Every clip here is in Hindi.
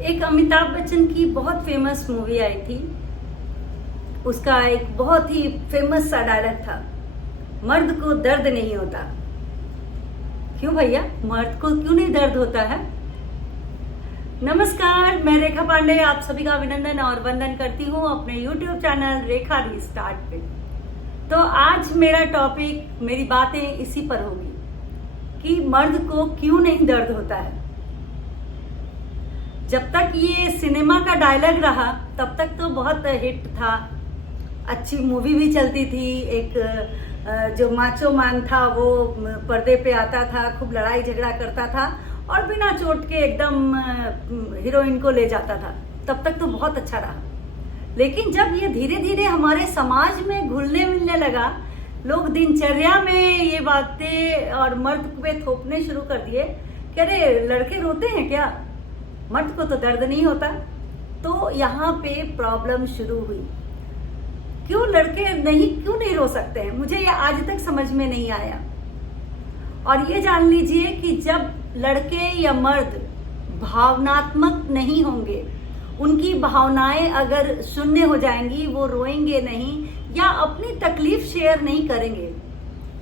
एक अमिताभ बच्चन की बहुत फेमस मूवी आई थी। उसका एक बहुत ही फेमस सा डायलॉग था, मर्द को दर्द नहीं होता। क्यों भैया, मर्द को क्यों नहीं दर्द होता है? नमस्कार, मैं रेखा पांडे आप सभी का अभिनंदन और वंदन करती हूँ अपने YouTube चैनल रेखा रिस्टार्ट पे। तो आज मेरा टॉपिक, मेरी बातें इसी पर होगी कि मर्द को क्यों नहीं दर्द होता है। जब तक ये सिनेमा का डायलॉग रहा तब तक तो बहुत हिट था, अच्छी मूवी भी चलती थी। एक जो माचो मैन था वो पर्दे पे आता था, खूब लड़ाई झगड़ा करता था और बिना चोट के एकदम हीरोइन को ले जाता था। तब तक तो बहुत अच्छा रहा, लेकिन जब ये धीरे धीरे हमारे समाज में घुलने मिलने लगा, लोग दिनचर्या में ये बातें और मर्द पे थोपने शुरू कर दिए कि अरे लड़के रोते हैं क्या, मर्द को तो दर्द नहीं होता। तो यहाँ पे प्रॉब्लम शुरू हुई। क्यों लड़के क्यों नहीं रो सकते हैं, मुझे ये आज तक समझ में नहीं आया। और ये जान लीजिए कि जब लड़के या मर्द भावनात्मक नहीं होंगे, उनकी भावनाएं अगर शून्य हो जाएंगी, वो रोएंगे नहीं या अपनी तकलीफ शेयर नहीं करेंगे,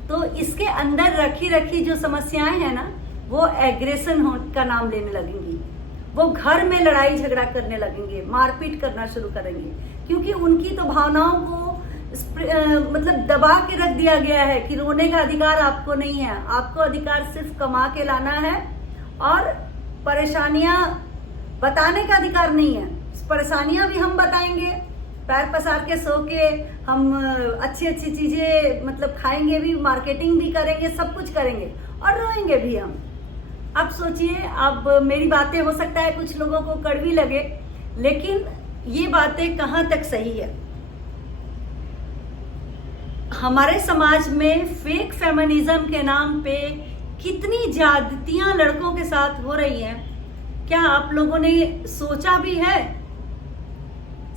तो इसके अंदर रखी रखी जो समस्याएं हैं ना, वो एग्रेशन का नाम लेने लगेंगी। वो घर में लड़ाई झगड़ा करने लगेंगे, मारपीट करना शुरू करेंगे, क्योंकि उनकी तो भावनाओं को मतलब दबा के रख दिया गया है कि रोने का अधिकार आपको नहीं है। आपको अधिकार सिर्फ कमा के लाना है और परेशानियां बताने का अधिकार नहीं है। परेशानियां भी हम बताएंगे, पैर पसार के सो के हम अच्छी अच्छी चीजें मतलब खाएंगे भी, मार्केटिंग भी करेंगे, सब कुछ करेंगे और रोएंगे भी हम। अब सोचिए, अब मेरी बातें हो सकता है कुछ लोगों को कड़वी लगे, लेकिन ये बातें कहाँ तक सही है। हमारे समाज में फेक फेमिनिज्म के नाम पे कितनी ज्यादतियां लड़कों के साथ हो रही हैं, क्या आप लोगों ने सोचा भी है?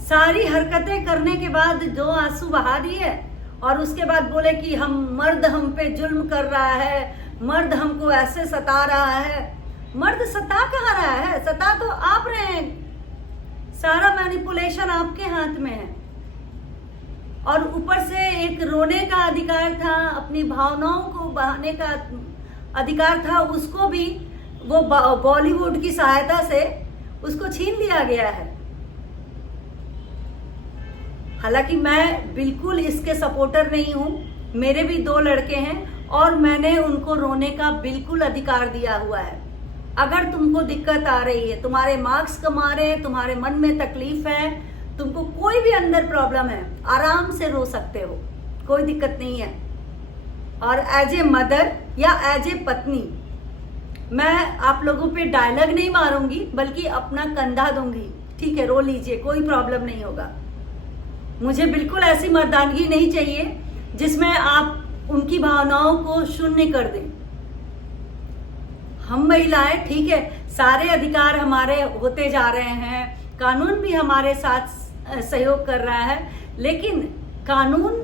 सारी हरकतें करने के बाद 2 आंसू बहा दिए और उसके बाद बोले कि मर्द हम पे जुल्म कर रहा है, मर्द हमको ऐसे सता रहा है। मर्द सता कहाँ रहा है? सता तो आप रहे हैं। सारा मैनिपुलेशन आपके हाथ में है। और ऊपर से एक रोने का अधिकार था, अपनी भावनाओं को बहाने का अधिकार था, उसको भी वो बॉलीवुड की सहायता से उसको छीन लिया गया है। हालांकि मैं बिल्कुल इसके सपोर्टर नहीं हूं, मेरे भी 2 लड़के हैं और मैंने उनको रोने का बिल्कुल अधिकार दिया हुआ है। अगर तुमको दिक्कत आ रही है, तुम्हारे मार्क्स कम आ रहे हैं, तुम्हारे मन में तकलीफ है, तुमको कोई भी अंदर प्रॉब्लम है, आराम से रो सकते हो, कोई दिक्कत नहीं है। और एज ए मदर या एज ए पत्नी मैं आप लोगों पे डायलॉग नहीं मारूंगी, बल्कि अपना कंधा दूंगी। ठीक है, रो लीजिए, कोई प्रॉब्लम नहीं होगा। मुझे बिल्कुल ऐसी मर्दानगी नहीं चाहिए जिसमें आप उनकी भावनाओं को शून्य कर दें। हम महिलाएं, ठीक है, सारे अधिकार हमारे होते जा रहे हैं, कानून भी हमारे साथ सहयोग कर रहा है, लेकिन कानून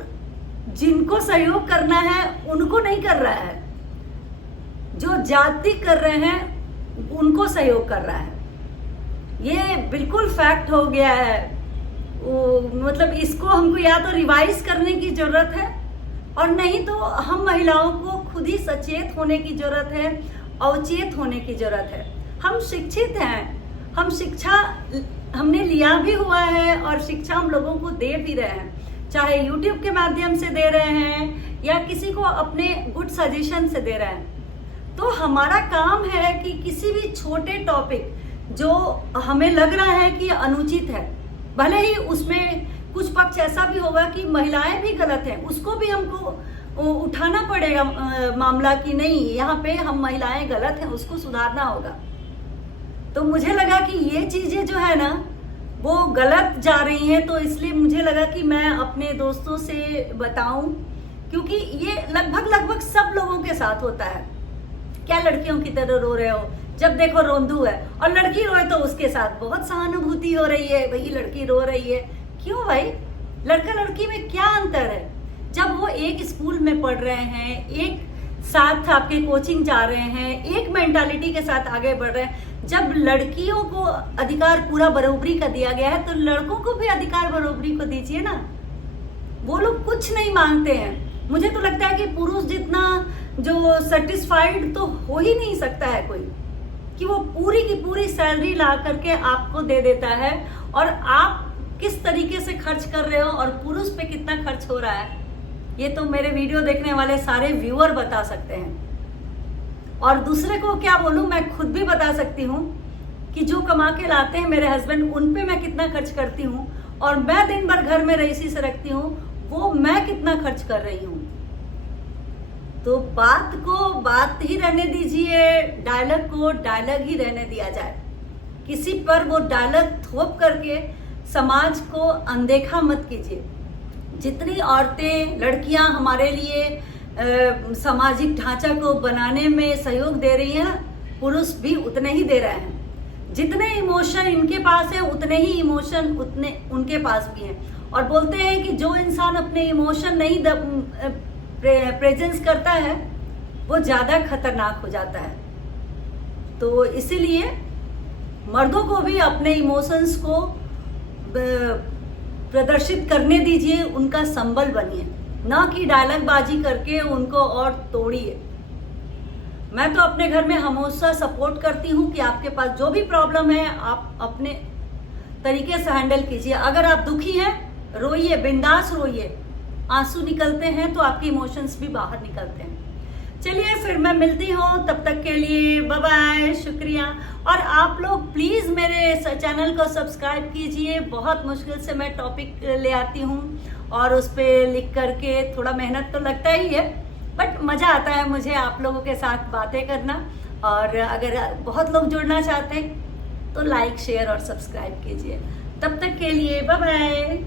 जिनको सहयोग करना है उनको नहीं कर रहा है, जो जाति कर रहे हैं उनको सहयोग कर रहा है। ये बिल्कुल फैक्ट हो गया है। मतलब इसको हमको या तो रिवाइज करने की जरूरत है और नहीं तो हम महिलाओं को खुद ही सचेत होने की जरूरत है, अवचेत होने की जरूरत है। हम शिक्षित हैं, हम शिक्षा हमने लिया भी हुआ है और शिक्षा हम लोगों को दे भी रहे हैं, चाहे YouTube के माध्यम से दे रहे हैं या किसी को अपने गुड सजेशन से दे रहे हैं। तो हमारा काम है कि किसी भी छोटे टॉपिक जो हमें लग रहा है कि अनुचित है, भले ही उसमें कुछ पक्ष ऐसा भी होगा कि महिलाएं भी गलत हैं, उसको भी हमको उठाना पड़ेगा मामला कि नहीं, यहाँ पे हम महिलाएं गलत हैं, उसको सुधारना होगा। तो मुझे लगा कि ये चीजें जो है ना वो गलत जा रही हैं, तो इसलिए मुझे लगा कि मैं अपने दोस्तों से बताऊं, क्योंकि ये लगभग सब लोगों के साथ होता है। क्या लड़कियों की तरह रो रहे हो? जब देखो रोंदू है, और लड़की रोए तो उसके साथ बहुत सहानुभूति हो रही है, भाई लड़की रो रही है। क्यों भाई, लड़का लड़की में क्या अंतर है? जब वो एक स्कूल में पढ़ रहे हैं, एक साथ आपके कोचिंग जा रहे हैं, एक मेंटालिटी के साथ आगे बढ़ रहे हैं, जब लड़कियों को अधिकार पूरा बराबरी का दिया गया है तो लड़कों को भी अधिकार बराबरी को दीजिए ना। वो लोग कुछ नहीं मांगते हैं। मुझे तो लगता है कि पुरुष जितना जो सेटिस्फाइड तो हो ही नहीं सकता है कोई, कि वो पूरी की पूरी सैलरी ला करके आपको दे देता है और आप किस तरीके से खर्च कर रहे हो और पुरुष पे कितना खर्च हो रहा है, ये तो मेरे वीडियो देखने वाले सारे व्यूअर बता सकते हैं। और दूसरे को क्या बोलूं, मैं खुद भी बता सकती हूँ कि जो कमा के लाते हैं मेरे हस्बैंड, उन पे मैं कितना खर्च करती हूँ, और मैं दिन भर घर में रईसी से रखती हूँ, वो मैं कितना खर्च कर रही हूँ। तो बात को बात ही रहने दीजिए, डायलॉग को डायलॉग ही रहने दिया जाए। किसी पर वो डायलॉग थोप करके समाज को अनदेखा मत कीजिए। जितनी औरतें, लड़कियां हमारे लिए सामाजिक ढांचा को बनाने में सहयोग दे रही हैं, पुरुष भी उतने ही दे रहे हैं। जितने इमोशन इनके पास है उतने ही इमोशन उतने उनके पास भी हैं। और बोलते हैं कि जो इंसान अपने इमोशन नहीं प्रेजेंस करता है वो ज्यादा खतरनाक हो जाता है। तो इसीलिए मर्दों को भी अपने इमोशंस को प्रदर्शित करने दीजिए, उनका संबल बनिए, ना कि डायलॉग बाजी करके उनको और तोड़िए। मैं तो अपने घर में हमेशा सपोर्ट करती हूँ कि आपके पास जो भी प्रॉब्लम है आप अपने तरीके से हैंडल कीजिए। अगर आप दुखी हैं, रोइए, बिंदास रोइए, आंसू निकलते हैं तो आपके इमोशंस भी बाहर निकलते हैं। चलिए फिर मैं मिलती हूँ, तब तक के लिए बाय बाय, शुक्रिया। और आप लोग प्लीज़ मेरे चैनल को सब्सक्राइब कीजिए। बहुत मुश्किल से मैं टॉपिक ले आती हूँ और उस पर लिख करके थोड़ा मेहनत तो लगता ही है, बट मज़ा आता है मुझे आप लोगों के साथ बातें करना। और अगर बहुत लोग जुड़ना चाहते हैं तो लाइक, शेयर और सब्सक्राइब कीजिए। तब तक के लिए बाय बाय।